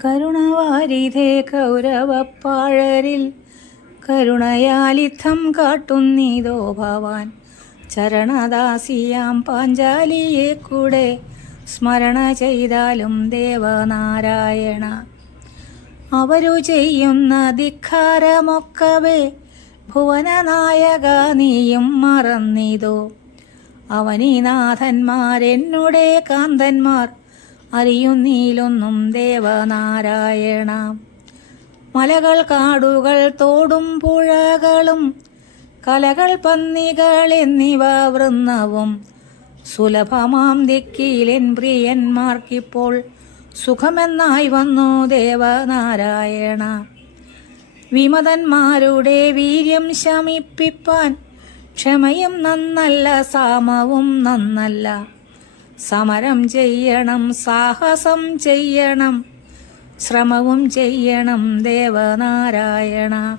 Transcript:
കരുണവാരിധേ കൗരവപ്പാഴരിൽ കരുണയാലിത്തം കാട്ടുന്നീതോ ഭവാൻ. ചരണദാസിയാം പാഞ്ചാലിയെ കൂടെ സ്മരണ ചെയ്താലും ദേവനാരായണ. അവരു ചെയ്യുന്ന ധിക്കാരമൊക്കവേ ഭുവനനായക നീയും മറന്നിതോ. അവനീനാഥന്മാരെന്നുടെ കാന്തന്മാർ അറിയുന്നീലൊന്നും ദേവനാരായണ. മലകൾ കാടുകൾ തോടും പുഴകളും കലകൾ പന്നികൾ എന്നിവ വൃന്നവും സുലഭമാം ദിക്കിലെൻ പ്രിയന്മാർക്കിപ്പോൾ സുഖമെന്നായി വന്നു ദേവനാരായണ. വിമതന്മാരുടെ വീര്യം ശമിപ്പിപ്പാൻ ക്ഷമയും നന്നല്ല സാമവും നന്നല്ല. സമരം ചെയ്യണം സാഹസം ചെയ്യണം ശ്രമവും ചെയ്യണം ദേവനാരായണ.